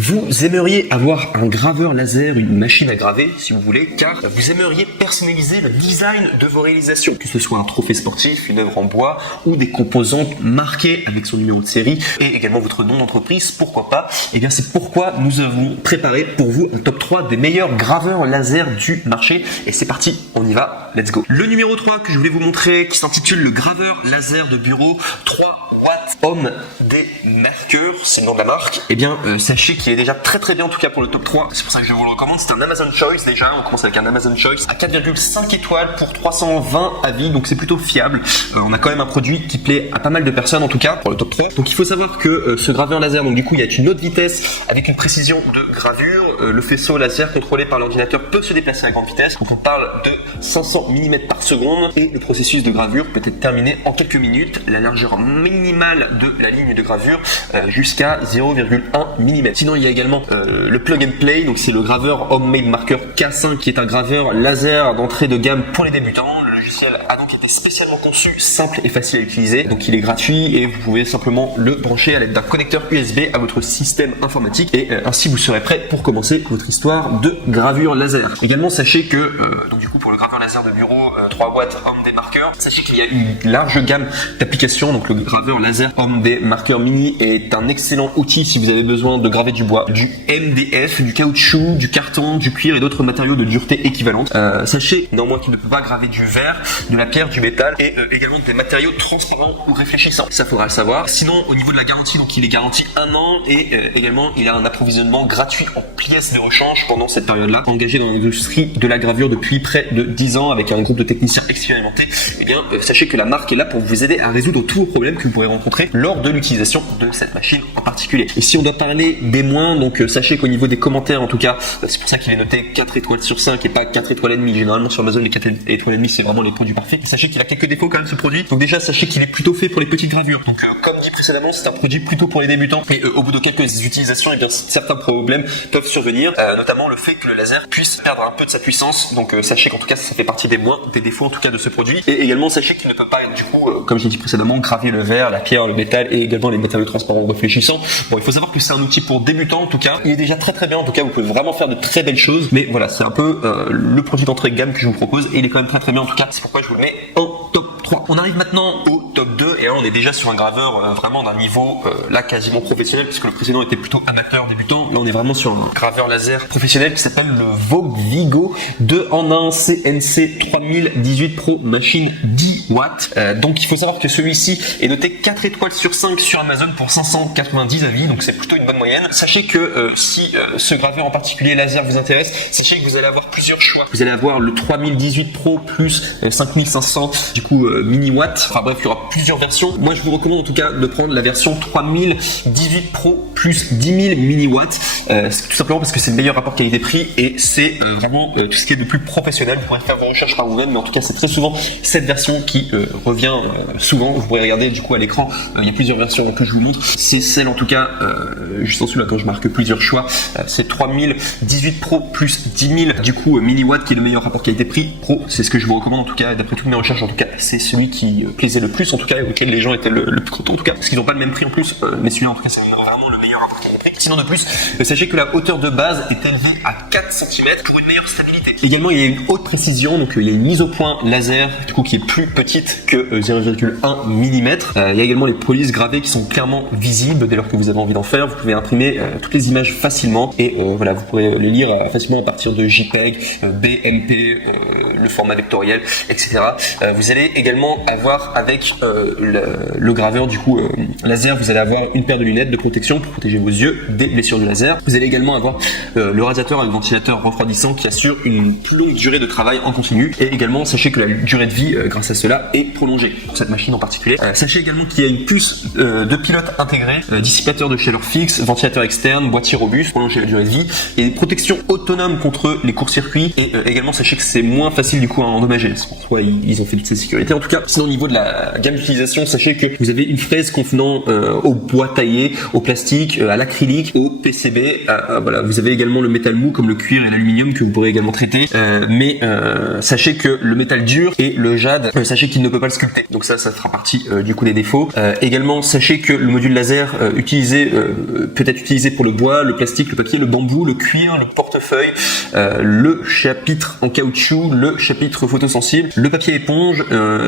Vous aimeriez avoir un graveur laser, une machine à graver si vous voulez, car vous aimeriez personnaliser le design de vos réalisations, que ce soit un trophée sportif, une œuvre en bois ou des composantes marquées avec son numéro de série et également votre nom d'entreprise, pourquoi pas. Et bien c'est pourquoi nous avons préparé pour vous un top 3 des meilleurs graveurs laser du marché et c'est parti, on y va, let's go. Le numéro 3 que je voulais vous montrer qui s'intitule le graveur laser de bureau 3 watts Homme des Mercure, c'est le nom de la marque. Et bien sachez qu'il est déjà très bien en tout cas pour le top 3, c'est pour ça que je vous le recommande. C'est un Amazon Choice déjà, on commence avec un Amazon Choice à 4,5 étoiles pour 320 avis, donc c'est plutôt fiable. On a quand même un produit qui plaît à pas mal de personnes en tout cas pour le top 3. Donc il faut savoir que ce graveur laser, donc du coup il y a une haute vitesse avec une précision de gravure. Le faisceau laser contrôlé par l'ordinateur peut se déplacer à grande vitesse, donc on parle de 500 mm par seconde et le processus de gravure peut être terminé en quelques minutes. La largeur minimale de la ligne de gravure jusqu'à 0,1 mm. Sinon il y a également le plug and play, donc c'est le graveur Homemade Marker K5 qui est un graveur laser d'entrée de gamme pour les débutants. Le logiciel a donc été spécialement conçu, simple et facile à utiliser, donc il est gratuit et vous pouvez simplement le brancher à l'aide d'un connecteur USB à votre système informatique et ainsi vous serez prêt pour commencer votre histoire de gravure laser. Également sachez que donc du coup pour le graveur laser de bureau 3 watts Homemade Marker, sachez qu'il y a une large gamme d'applications, donc le graveur laser Homemade Marker Mini est un excellent outil si vous avez besoin de graver du bois, du MDF, du caoutchouc, du carton, du cuir et d'autres matériaux de dureté équivalente. Sachez néanmoins qu'il ne peut pas graver du verre, de la pierre, du métal et également des matériaux transparents ou réfléchissants. Ça faudra le savoir. Sinon au niveau de la garantie, donc il est garanti 1 an et également il a un approvisionnement gratuit en pièces de rechange pendant cette période-là. Engagé dans l'industrie de la gravure depuis près de 10 ans avec un groupe de techniciens expérimentés, et bien sachez que la marque est là pour vous aider à résoudre tous vos problèmes que vous pourrez rencontrer lors de l'utilisation de cette machine en particulier. Et si on doit parler des moins, donc sachez qu'au niveau des commentaires en tout cas, c'est pour ça qu'il est noté 4 étoiles sur 5 et pas 4 étoiles et demie. Généralement sur Amazon les 4 étoiles et demie c'est vraiment les produits parfaits. Sachez qu'il a quelques défauts quand même ce produit. Donc déjà sachez qu'il est plutôt fait pour les petites gravures. Donc comme dit précédemment, c'est un produit plutôt pour les débutants et au bout de quelques utilisations, et bien certains problèmes peuvent survenir, notamment le fait que le laser puisse perdre un peu de sa puissance. Donc sachez qu'en tout cas ça fait partie des moins, des défauts en tout cas de ce produit. Et également sachez qu'il ne peut pas du coup, comme j'ai dit précédemment, graver le verre, la pierre, le métal et également les matériaux transparents réfléchissants. Bon, il faut savoir que c'est un outil pour débutants en tout cas. Il est déjà très bien en tout cas, vous pouvez vraiment faire de très belles choses. Mais voilà, c'est un peu le produit d'entrée de gamme que je vous propose et il est quand même très bien en tout cas. C'est pourquoi je vous le mets en top 3. On arrive maintenant au top 2 et là on est déjà sur un graveur vraiment d'un niveau là quasiment professionnel puisque le précédent était plutôt amateur débutant. Là on est vraiment sur un graveur laser professionnel qui s'appelle le Vogue Vigo 2 en 1 CNC 3018 Pro machine 10 watts. Donc il faut savoir que celui-ci est noté 4 étoiles sur 5 sur Amazon pour 590 avis, donc c'est plutôt une bonne moyenne. Sachez que si ce graveur en particulier laser vous intéresse, sachez que vous allez avoir plusieurs choix. Vous allez avoir le 3018 Pro plus 5500 du coup mini watts. Enfin bref, il y aura plusieurs versions. Moi je vous recommande en tout cas de prendre la version 3018 Pro plus 10 000 mini watts. Tout simplement parce que c'est le meilleur rapport qualité-prix et c'est vraiment tout ce qui est de plus professionnel. Vous pourrez faire vos recherches par vous-même, mais en tout cas c'est très souvent cette version qui revient souvent. Vous pourrez regarder du coup à l'écran, il y a plusieurs versions que je vous montre. C'est celle en tout cas juste en dessous là quand je marque plusieurs choix. C'est 3018 Pro plus 10 000 du coup mini watts qui est le meilleur rapport qualité-prix pro. C'est ce que je vous recommande en tout cas, d'après toutes mes recherches en tout cas. C'est celui qui plaisait le plus en tout cas et auquel les gens étaient le plus contents en tout cas parce qu'ils n'ont pas le même prix en plus. Mais celui-là en tout cas c'est vraiment le meilleur rapport qualité-prix. Sinon de plus, sachez que la hauteur de base est élevée à 4 cm pour une meilleure stabilité. Également il y a une haute précision, donc il y a une mise au point laser du coup qui est plus petite que 0,1 mm. Il y a également les polices gravées qui sont clairement visibles dès lors que vous avez envie d'en faire. Vous pouvez imprimer toutes les images facilement et voilà, vous pourrez les lire facilement à partir de JPEG, BMP, le format vectoriel, etc. Vous allez également avoir avec le graveur du coup laser, vous allez avoir une paire de lunettes de protection pour protéger vos yeux des blessures du laser. Vous allez également avoir le radiateur avec ventilateur refroidissant qui assure une plus longue durée de travail en continu et également sachez que la durée de vie grâce à cela est prolongée pour cette machine en particulier. Sachez également qu'il y a une puce de pilote intégrée, dissipateur de chaleur fixe, ventilateur externe, boîtier robuste, prolonger la durée de vie et des protections autonomes contre les courts-circuits et également sachez que c'est moins facile du coup à endommager. Soit ils ont fait toutes ces sécurités en tout cas. Sinon au niveau de la gamme d'utilisation, sachez que vous avez une fraise convenant au bois taillé, au plastique, à l'acrylique céramique au PCB. Voilà, vous avez également le métal mou comme le cuir et l'aluminium que vous pourrez également traiter. Mais sachez que le métal dur et le jade, sachez qu'il ne peut pas le sculpter. Donc ça fera partie du coup des défauts. Également, sachez que le module laser peut être utilisé pour le bois, le plastique, le papier, le bambou, le cuir, le portefeuille, le chapitre en caoutchouc, le chapitre photosensible, le papier éponge.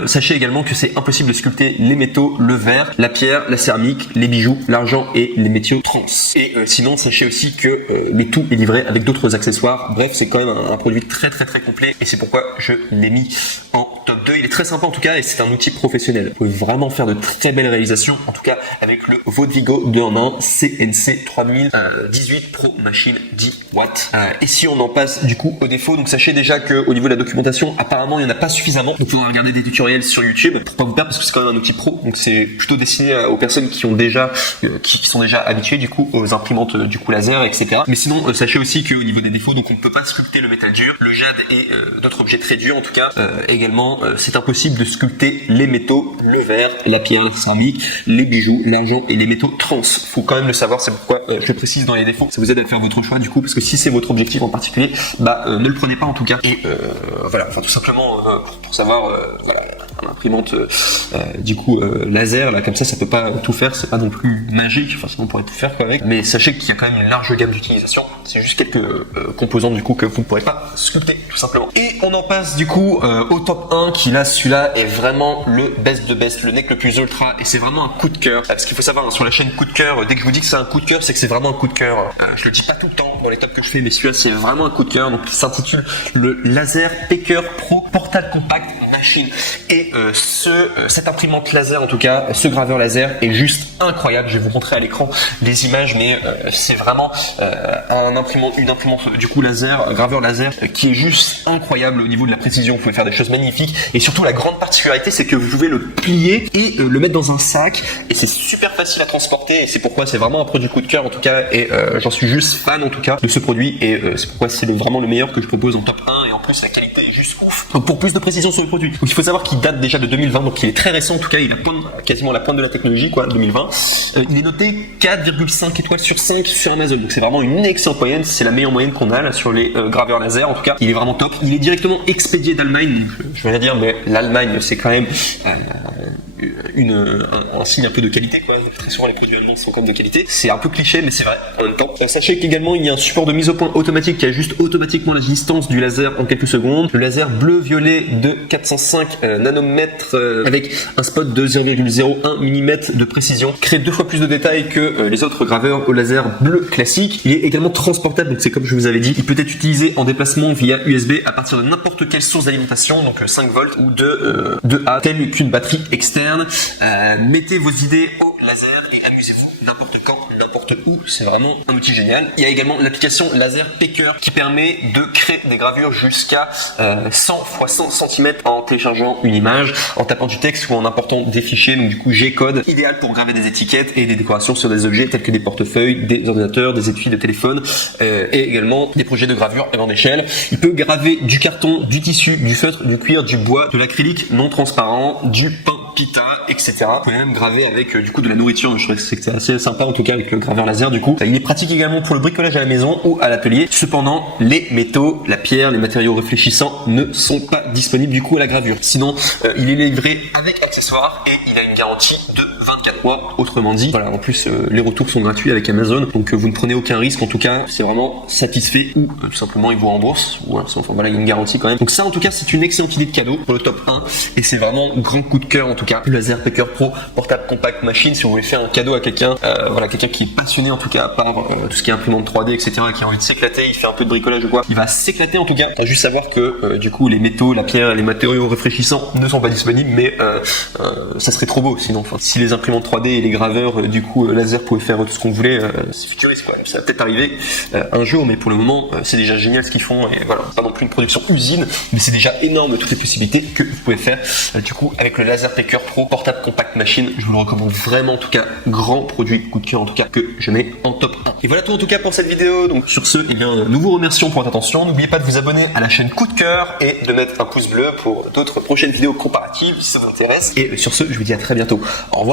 Sachez également que c'est impossible de sculpter les métaux, le verre, la pierre, la céramique, les bijoux, l'argent et les métaux trans. Et sinon, sachez aussi que le tout est livré avec d'autres accessoires. Bref, c'est quand même un produit très complet et c'est pourquoi je l'ai mis en top 2. Il est très sympa en tout cas et c'est un outil professionnel. Vous pouvez vraiment faire de très belles réalisations, en tout cas avec le Vodvigo 2 en 1 CNC 3018 Pro Machine 10 watts. Et si on en passe du coup aux défauts, donc sachez déjà que au niveau de la documentation, apparemment il n'y en a pas suffisamment. Vous pouvez regarder des tutoriels sur YouTube pour pas vous perdre parce que c'est quand même un outil pro, donc c'est plutôt destiné aux personnes qui ont déjà qui sont déjà habituées du coup aux imprimantes du coup laser, etc. Mais sinon sachez aussi qu'au niveau des défauts, donc on ne peut pas sculpter le métal dur, le jade et d'autres objets très durs en tout cas. Également c'est impossible de sculpter les métaux, le verre, la pierre, la céramique, les bijoux, l'argent et les métaux trans. Faut quand même le savoir, c'est pourquoi je le précise dans les défauts. Ça vous aide à faire votre choix du coup, parce que si c'est votre objectif en particulier, ne le prenez pas en tout cas. Et voilà, enfin tout simplement pour savoir, voilà, imprimante du coup laser là comme ça peut pas tout faire, c'est pas non plus magique, enfin sinon on pourrait tout faire quoi avec, mais sachez qu'il y a quand même une large gamme d'utilisation, c'est juste quelques composants du coup que vous ne pourrez pas sculpter tout simplement. Et on en passe du coup au top 1 qui là, celui-là est vraiment le best de best, le NEC le plus ultra, et c'est vraiment un coup de cœur, parce qu'il faut savoir sur la chaîne coup de cœur, dès que je vous dis que c'est un coup de cœur, c'est que c'est vraiment un coup de cœur. Je le dis pas tout le temps dans les tops que je fais, mais celui-là c'est vraiment un coup de cœur. Donc il s'intitule le Laser Packer Pro Portable Compact Machine. Et cette imprimante laser en tout cas, ce graveur laser est juste incroyable. Je vais vous montrer à l'écran les images, mais c'est vraiment une imprimante du coup laser, graveur laser qui est juste incroyable au niveau de la précision. Vous pouvez faire des choses magnifiques et surtout la grande particularité c'est que vous pouvez le plier et le mettre dans un sac et c'est super facile à transporter, et c'est pourquoi c'est vraiment un produit coup de cœur en tout cas, et j'en suis juste fan en tout cas de ce produit, et c'est pourquoi c'est vraiment le meilleur que je propose en top 1, et en plus la qualité est juste ouf. Donc pour plus de précision sur le produit, donc il faut savoir qu'il date déjà de 2020, donc il est très récent en tout cas, il a quasiment la pointe de la technologie quoi, 2020. Il est noté 4,5 étoiles sur 5 sur Amazon, donc c'est vraiment une excellente moyenne, c'est la meilleure moyenne qu'on a là sur les graveurs laser en tout cas, il est vraiment top. Il est directement expédié d'Allemagne, je vais rien dire, mais l'Allemagne c'est quand même un signe un peu de qualité quoi. Très souvent les produits allemands sont comme de qualité, c'est un peu cliché mais c'est vrai en même temps. Sachez qu'également il y a un support de mise au point automatique qui ajuste automatiquement la distance du laser en quelques secondes. Le laser bleu-violet de 405 nanomètres avec un spot de 0,01 mm de précision crée 2 fois plus de détails que les autres graveurs au laser bleu classique. Il est également transportable, donc c'est comme je vous avais dit, il peut être utilisé en déplacement via USB à partir de n'importe quelle source d'alimentation, donc 5 volts ou de A, telle qu'une batterie externe. Mettez vos idées au laser et amusez-vous n'importe quand, n'importe où, c'est vraiment un outil génial. Il y a également l'application Laser Packer qui permet de créer des gravures jusqu'à 100 x 100 cm en téléchargeant une image, en tapant du texte ou en important des fichiers, donc du coup G-code, idéal pour graver des étiquettes et des décorations sur des objets tels que des portefeuilles, des ordinateurs, des étuis de téléphone, et également des projets de gravure à grande échelle. Il peut graver du carton, du tissu, du feutre, du cuir, du bois, de l'acrylique non transparent, du pain pita, etc. Vous pouvez même graver avec du coup de la nourriture. Je trouve que c'est assez sympa en tout cas avec le graveur laser du coup. Il est pratique également pour le bricolage à la maison ou à l'atelier. Cependant, les métaux, la pierre, les matériaux réfléchissants ne sont pas disponibles du coup à la gravure. Sinon, il est livré avec accessoires et il a une garantie de 24 mois. Autrement dit, voilà, en plus les retours sont gratuits avec Amazon, donc vous ne prenez aucun risque. En tout cas, c'est vraiment satisfait ou tout simplement ils vous remboursent. Ou enfin voilà, il y a une garantie quand même. Donc ça en tout cas, c'est une excellente idée de cadeau pour le top 1 et c'est vraiment grand coup de cœur en tout cas. Le Laser Packer Pro Portable Compact Machine, si vous voulez faire un cadeau à quelqu'un, voilà, quelqu'un qui est passionné en tout cas par tout ce qui est imprimante 3D, etc., qui a envie de s'éclater, il fait un peu de bricolage ou quoi, il va s'éclater en tout cas. T'as juste savoir que du coup les métaux, la pierre, les matériaux réfléchissants ne sont pas disponibles, mais ça serait trop beau sinon. Enfin, si les imprimantes 3D et les graveurs du coup laser pouvaient faire tout ce qu'on voulait, c'est futuriste quoi. Ça va peut-être arriver un jour, mais pour le moment c'est déjà génial ce qu'ils font, et voilà, pas non plus une production usine, mais c'est déjà énorme toutes les possibilités que vous pouvez faire du coup avec le Laser Packer Pro Portable Compact Machine. Je vous le recommande vraiment en tout cas, grand produit coup de cœur en tout cas que je mets en top 1. Et voilà tout en tout cas pour cette vidéo. Donc sur ce, eh bien nous vous remercions pour votre attention. N'oubliez pas de vous abonner à la chaîne coup de cœur et de mettre un pouce bleu pour d'autres prochaines vidéos comparatives si ça vous intéresse. Et sur ce, je vous dis à très bientôt. Au revoir.